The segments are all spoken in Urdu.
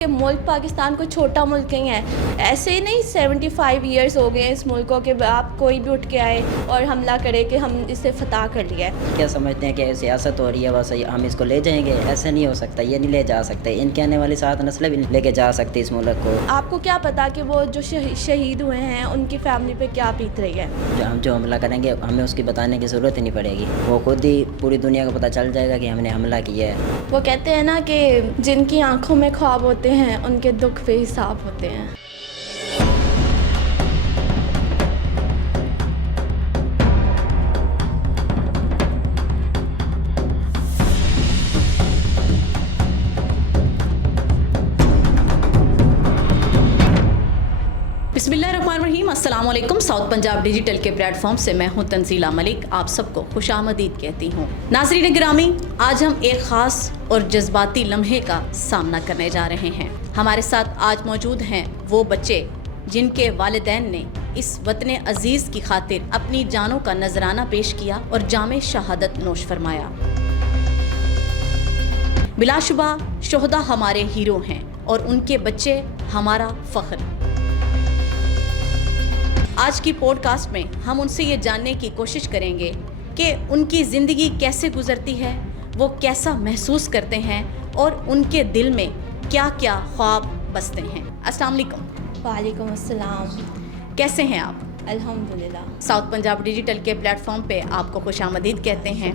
کہ ملک پاکستان کوئی چھوٹا ملک نہیں ہے. ایسے ہی نہیں 75 ایئرس ہو گئے ہیں اس ملک کو کہ آپ کوئی بھی اٹھ کے آئے اور حملہ کرے کہ ہم اسے فتح کر لیا ہے. کیا سمجھتے ہیں کہ سیاست ہو رہی ہے بس ہم اس کو لے جائیں گے؟ ایسے نہیں ہو سکتا، یہ نہیں لے جا سکتے. ان کے آنے والی 7 نسلیں بھی نہیں لے کے جا سکتی اس ملک کو. آپ کو کیا پتا کہ وہ جو شہید ہوئے ہیں ان کی فیملی پہ کیا بیت رہی ہے. جو حملہ کریں گے ہمیں اس کی بتانے کی ضرورت ہی نہیں پڑے گی، وہ خود ہی پوری دنیا کو پتہ چل جائے گا کہ ہم نے حملہ کیا ہے. وہ کہتے ہیں نا کہ جن کی آنکھوں میں خواب ہوتے ہیں ان کے دکھ بے حساب ہوتے ہیں. بسم اللہ الرحمن الرحیم. السلام علیکم. ساؤتھ پنجاب ڈیجیٹل کے پلیٹ فارم سے میں ہوں تنزیلہ ملک، آپ سب کو خوش آمدید کہتی ہوں. ناظرین گرامی، آج ہم ایک خاص اور جذباتی لمحے کا سامنا کرنے جا رہے ہیں. ہمارے ساتھ آج موجود ہیں وہ بچے جن کے والدین نے اس وطن عزیز کی خاطر اپنی جانوں کا نذرانہ پیش کیا اور جام شہادت نوش فرمایا. بلا شبہ شہداء ہمارے ہیرو ہیں اور ان کے بچے ہمارا فخر. آج کی پوڈ کاسٹ میں ہم ان سے یہ جاننے کی کوشش کریں گے کہ ان کی زندگی کیسے گزرتی ہے، وہ کیسا محسوس کرتے ہیں اور ان کے دل میں کیا کیا خواب بستے ہیں. السلام علیکم. وعلیکم السلام. کیسے ہیں آپ؟ الحمدللہ. ساؤتھ پنجاب ڈیجیٹل کے پلیٹ فارم پہ آپ کو خوش آمدید کہتے ہیں.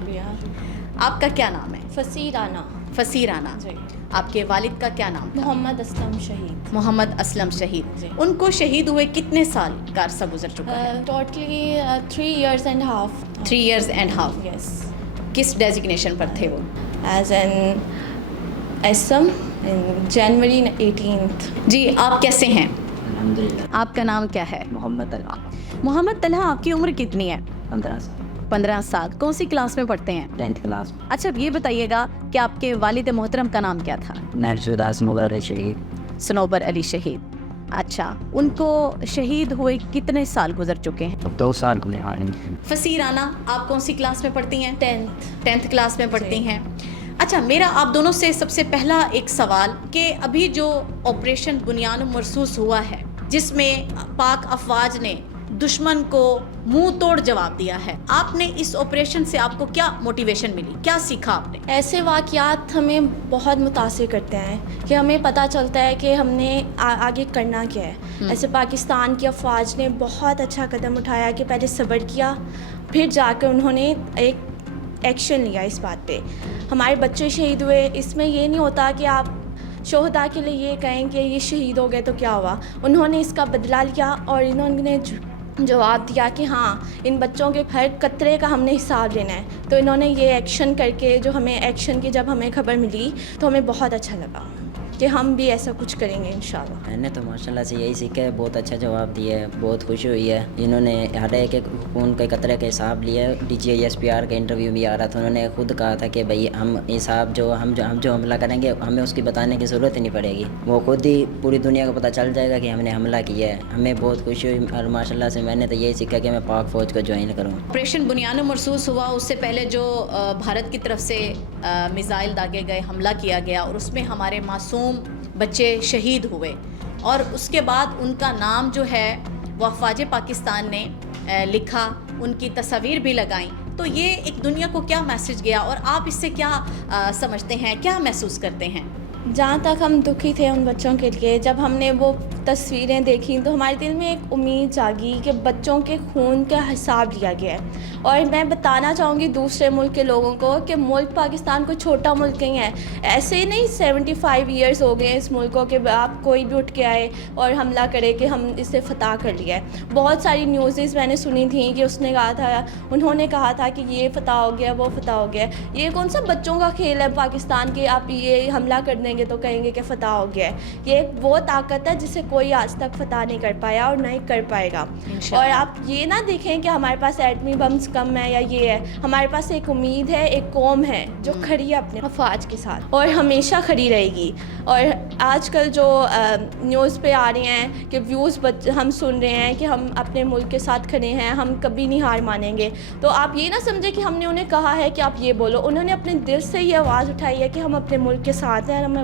آپ کا کیا نام ہے؟ فصیح رانا. فصیح رانا. جی. آپ کے والد کا کیا نام تھا؟ محمد اسلم شہید. محمد اسلم شہید. جی. ان کو شہید ہوئے کتنے سال کا عرصہ گزر چکا ہے؟ Totally 3 years and half. 3 years and half. Yes. کس ڈیزگنیشن پر تھے وہ؟ As an SM in January 18th. جی، آپ کیسے ہیں؟ الحمدللہ. آپ کا نام کیا ہے؟ محمد طلحہ. محمد طلحہ. آپ کی عمر کتنی ہے؟ 15 سال. 15 سال. کون سی کلاس میں پڑھتے ہیں؟ 10th class. اچھا، یہ بتائیے گا کہ آپ کے والد محترم کا نام کیا تھا؟ صنوبر شہید. صنوبر علی شہید. اچھا، ان کو شہید ہوئے کتنے سال گزر چکے ہیں؟ 2 سال کو لحاظ. فصیح رانا، آپ کون سی کلاس میں پڑھتی ہیں؟ 10th کلاس میں پڑھتی جی. ہیں. اچھا، میرا آپ دونوں سے سب سے پہلا ایک سوال کہ ابھی جو آپریشن بنیان مرصوص ہوا ہے جس میں پاک افواج نے دشمن کو منہ توڑ جواب دیا ہے، آپ نے اس آپریشن سے آپ کو کیا موٹیویشن ملی، کیا سیکھا آپ نے؟ ایسے واقعات ہمیں بہت متاثر کرتے ہیں کہ ہمیں پتہ چلتا ہے کہ ہم نے آگے کرنا کیا ہے. ایسے پاکستان کی افواج نے بہت اچھا قدم اٹھایا کہ پہلے صبر کیا، پھر جا کر انہوں نے ایک ایکشن لیا اس بات پہ. ہمارے بچے شہید ہوئے، اس میں یہ نہیں ہوتا کہ آپ شہداء کے لیے یہ کہیں کہ یہ شہید ہو گئے تو کیا ہوا. انہوں نے اس کا بدلہ لیا اور انہوں نے جواب دیا کہ ہاں، ان بچوں کے ہر قطرے کا ہم نے حساب لینا ہے. تو انہوں نے یہ ایکشن کر کے، جو ہمیں ایکشن کی جب ہمیں خبر ملی تو ہمیں بہت اچھا لگا کہ ہم بھی ایسا کچھ کریں گے انشاءاللہ. میں نے تو ماشاءاللہ سے یہی سیکھا ہے، بہت اچھا جواب دیا ہے، بہت خوشی ہوئی ہے. انہوں نے ہر ایک خون کے قطرے کا حساب لیا ہے. DGISPR کا انٹرویو بھی آ رہا تھا، انہوں نے خود کہا تھا کہ بھائی ہم حساب جو حملہ کریں گے ہمیں اس کی بتانے کی ضرورت ہی نہیں پڑے گی، وہ خود ہی پوری دنیا کو پتہ چل جائے گا کہ ہم نے حملہ کیا ہے. ہمیں بہت خوشی ہوئی اور ماشاءاللہ سے میں نے تو یہی سیکھا کہ میں پاک فوج کو جوائن کروں. آپریشن بنیان مرصوص ہوا، اس سے پہلے جو بھارت کی طرف سے میزائل داغے گئے، حملہ کیا گیا اور اس میں ہمارے معصوم بچے شہید ہوئے، اور اس کے بعد ان کا نام جو ہے وہ افواج پاکستان نے لکھا، ان کی تصاویر بھی لگائیں. تو یہ ایک دنیا کو کیا میسج گیا اور آپ اس سے کیا سمجھتے ہیں، کیا محسوس کرتے ہیں؟ جہاں تک ہم دکھی تھے ان بچوں کے لیے، جب ہم نے وہ تصویریں دیکھیں تو ہمارے دل میں ایک امید جاگی کہ بچوں کے خون کا حساب لیا گیا ہے. اور میں بتانا چاہوں گی دوسرے ملک کے لوگوں کو کہ ملک پاکستان کوئی چھوٹا ملک نہیں ہے. ایسے ہی نہیں 75 ایئرس ہو گئے ہیں اس ملک کو کہ آپ کوئی بھی اٹھ کے آئے اور حملہ کرے کہ ہم اسے فتح کر لیا ہے. بہت ساری نیوزز میں نے سنی تھیں کہ اس نے کہا تھا، انہوں نے کہا تھا کہ یہ فتح ہو گیا، وہ فتح ہو گیا. یہ کون سا بچوں کا کھیل ہے پاکستان کے، آپ یہ حملہ کر دیں گے تو کہیں گے کہ فتح ہو گیا ہے. یہ وہ طاقت ہے جسے کوئی آج تک فتح نہیں کر پایا اور نہیں کر پائے گا. اور آپ یہ نہ دیکھیں کہ ہمارے پاس ایٹمی بمز کم ہے یا یہ ہے، ہمارے پاس ایک امید ہے، ایک قوم ہے جو کھڑی ہے اپنے افواج کے ساتھ اور ہمیشہ کھڑی رہے گی. اور آج کل جو نیوز پہ آ رہے ہیں کہ ویوز ہم سن رہے ہیں کہ ہم اپنے ملک کے ساتھ کھڑے ہیں، ہم کبھی نہیں ہار مانیں گے. تو آپ یہ نہ سمجھیں کہ ہم نے انہیں کہا ہے کہ آپ یہ بولو، انہوں نے اپنے دل سے یہ آواز اٹھائی ہے کہ ہم اپنے ملک کے ساتھ ہیں اور ہم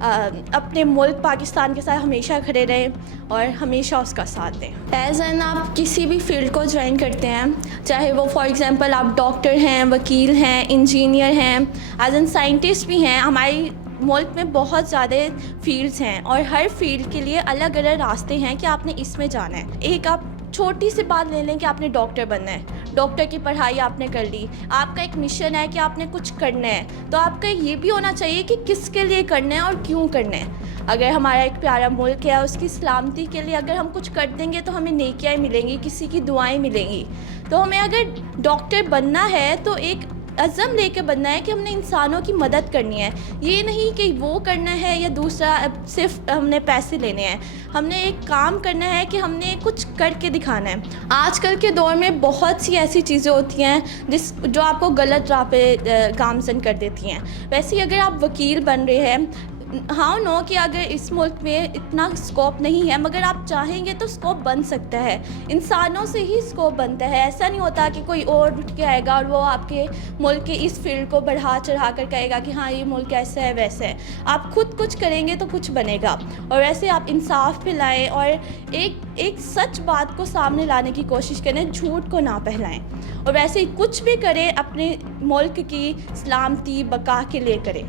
اپنے ملک پاکستان کے ساتھ ہمیشہ کھڑے رہیں اور ہمیشہ اس کا ساتھ دیں. ایز این آپ کسی بھی فیلڈ کو جوائن کرتے ہیں, چاہے وہ فار ایگزامپل آپ ڈاکٹر ہیں, وکیل ہیں, انجینئر ہیں, ایز این سائنٹسٹ بھی ہیں. ہماری ملک میں بہت زیادہ فیلڈز ہیں اور ہر فیلڈ کے لیے الگ الگ راستے ہیں کہ آپ نے اس میں جانا ہے. ایک آپ چھوٹی سی بات لے لیں کہ آپ نے ڈاکٹر بننا ہے, ڈاکٹر کی پڑھائی آپ نے کر لی, آپ کا ایک مشن ہے کہ آپ نے کچھ کرنا ہے, تو آپ کا یہ بھی ہونا چاہیے کہ کس کے لیے کرنا ہے اور کیوں کرنا ہے. اگر ہمارا ایک پیارا ملک ہے, اس کی سلامتی کے لیے اگر ہم کچھ کر دیں گے تو ہمیں نیکیاں ملیں گی, کسی کی دعائیں ملیں گی. تو ہمیں اگر ڈاکٹر بننا ہے تو ایک عزم لے کے بننا ہے کہ ہم نے انسانوں کی مدد کرنی ہے. یہ نہیں کہ وہ کرنا ہے یا دوسرا صرف ہم نے پیسے لینے ہیں. ہم نے ایک کام کرنا ہے کہ ہم نے کچھ کر کے دکھانا ہے. آج کل کے دور میں بہت سی ایسی چیزیں ہوتی ہیں جو آپ کو غلط راہ پہ گامزن کر دیتی ہیں. ویسے ہی اگر آپ وکیل بن رہے ہیں, ہاں نو کہ اگر اس ملک میں اتنا اسکوپ نہیں ہے, مگر آپ چاہیں گے تو اسکوپ بن سکتا ہے. انسانوں سے ہی اسکوپ بنتا ہے. ایسا نہیں ہوتا کہ کوئی اور اٹھ کے آئے گا اور وہ آپ کے ملک کے اس فیلڈ کو بڑھا چڑھا کر کہے گا کہ ہاں یہ ملک ایسا ہے ویسا ہے. آپ خود کچھ کریں گے تو کچھ بنے گا. اور ویسے آپ انصاف پہ لائیں اور ایک سچ بات کو سامنے لانے کی کوشش کریں, جھوٹ کو نہ پھیلائیں. اور ویسے کچھ بھی کریں اپنے ملک کی سلامتی بقا کے لیے کریں.